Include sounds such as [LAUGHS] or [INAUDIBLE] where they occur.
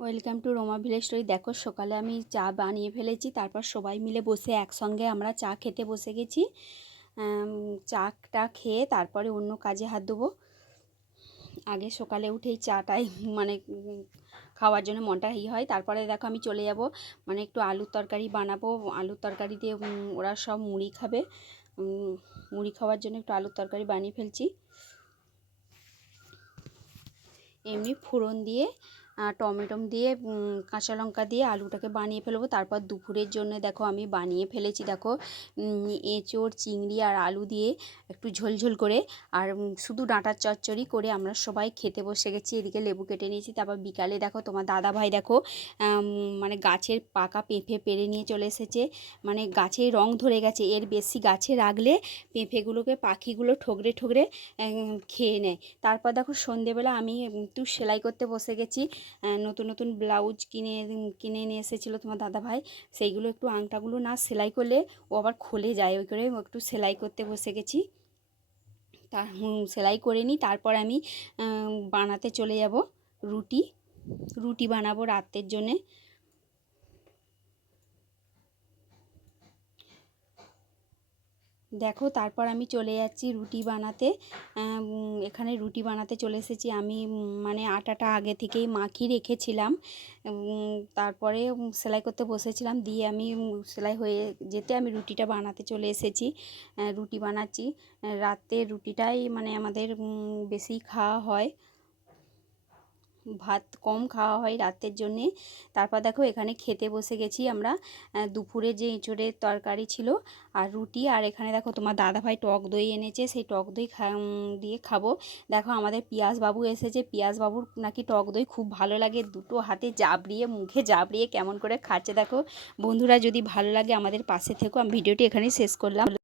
Welcome to Roma village story. দেখো সকালে আমি চা বানিয়ে ফেলেছি তারপর সবাই মিলে বসে একসঙ্গে আমরা চা খেতে বসে গেছি। আম, চাটা খেয়ে তারপরে অন্য কাজে হাত দেবো আগে সকালে উঠেই চাটাই [LAUGHS] মানে খাওয়ার জন্য মনটা ই হয়। তারপরে দেখো আমি চলে যাব মানে একটু আলুর তরকারি বানাবো। আলুর তরকারি দিয়ে ওরা সব মুড়ি খাবে। মুড়ি খাওয়ার জন্য একটু আলুর তরকারি বানিয়ে ফেলছি। এমনি ফোড়ন দিয়ে আহ, টমেটো দিয়ে কাঁচা লঙ্কা দিয়ে আলুটাকে বানিয়ে ফেলব। তারপর দুপুরের জন্য দেখো আমি বানিয়ে ফেলেছি দেখো এঁচোড় চিংড়ি আর আলু দিয়ে একটু ঝোলঝোল করে। আর শুধু ডাঁটার চচ্চড়ি করে আমরা সবাই খেতে বসে গেছি এদিকে লেবু কেটে নিয়েছি। তারপর বিকালে দেখো তোমার দাদা ভাই দেখো মানে গাছের পাকা পেঁপে পেরে নিয়ে চলে এসেছে। মানে গাছে রং ধরে গেছে এর বেশি গাছে রাখলে পেঁপেগুলোকে পাখিগুলো ঠোকরে ঠোকরে খেয়ে নেয়। তারপর দেখো সন্ধেবেলা আমি একটু সেলাই করতে বসে গেছি। নতুন নতুন ব্লাউজ কিনে কিনে নিয়ে এসেছিল তোমার দাদাভাই। সেইগুলো একটু আংটাগুলো না সেলাই করলে ও আবার খুলে যায়, ওই করে একটু সেলাই করতে বসে গেছি। তা সেলাই করে নিই, তারপর আমি বানাতে চলে যাব রুটি। রুটি বানাবো রাতের জন্যে। দেখো, তারপর আমি চলে যাচ্ছি রুটি বানাতে। এখানে রুটি বানাতে চলে এসেছি। আমি মানে আটাটা আগে থেকেই মাখিয়ে রেখেছিলাম। তারপরে সেলাই করতে বসেছিলাম। দিয়ে আমি সেলাই হয়ে যেতে আমি রুটিটা বানাতে চলে এসেছি। রুটি বানাচ্ছি। রাতে রুটিটাই মানে আমাদের বেশি খাওয়া হয়। ভাত কম খাওয়া হয় রাতের জন্যে। তারপর দেখো এখানে খেতে বসে গেছি আমরা। দুপুরে যে এঁচোড়ের তরকারি ছিল আর রুটি আর এখানে দেখো তোমার দাদাভাই টক দই এনেছে, সেই টক দই দিয়ে খাব। দেখো আমাদের পিয়াস বাবু এসেছে। পিয়াস বাবুর নাকি টক দই খুব ভালো লাগে। দুটো হাতে জাবড়িয়ে, মুখে জাবড়িয়ে কেমন করে খাচ্ছে দেখো। বন্ধুরা যদি ভালো লাগে আমাদের পাশে থেকো। আমি ভিডিওটি এখানেই শেষ করলাম।